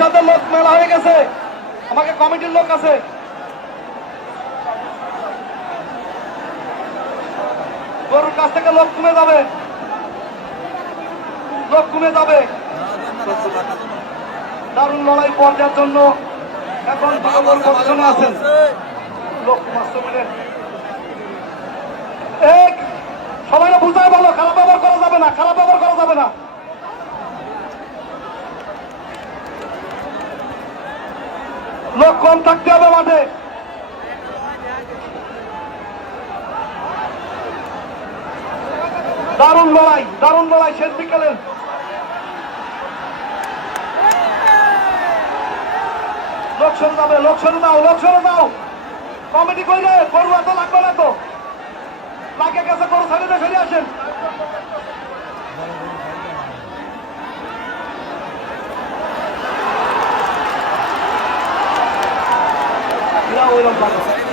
সাথে লোক মেলা হয়ে গেছে। আমাকে কমিটির লোক আছে। গরুর কাছ থেকে লোক কমে যাবে। লোক কমে যাবে। দারুণ লড়াই পর্যায়ের জন্য এখন পজিশনে আছেন। লোক মিনিট এক সবাই বুঝায় ভালো খারাপ ব্যবহার করা যাবে না, খারাপ ব্যবহার করা যাবে না লোক কম থাকতে হবে মাঠে। দারুণ লড়াই দারুণ লড়াই শেষ বিকেলের লোক যাবে, লোক সরে দাও লোক দাও কমিটি কইলে গরু এত লাগবে না তো। লাগে গেছে, গরু সাইডে সরে আসেন। Não, não,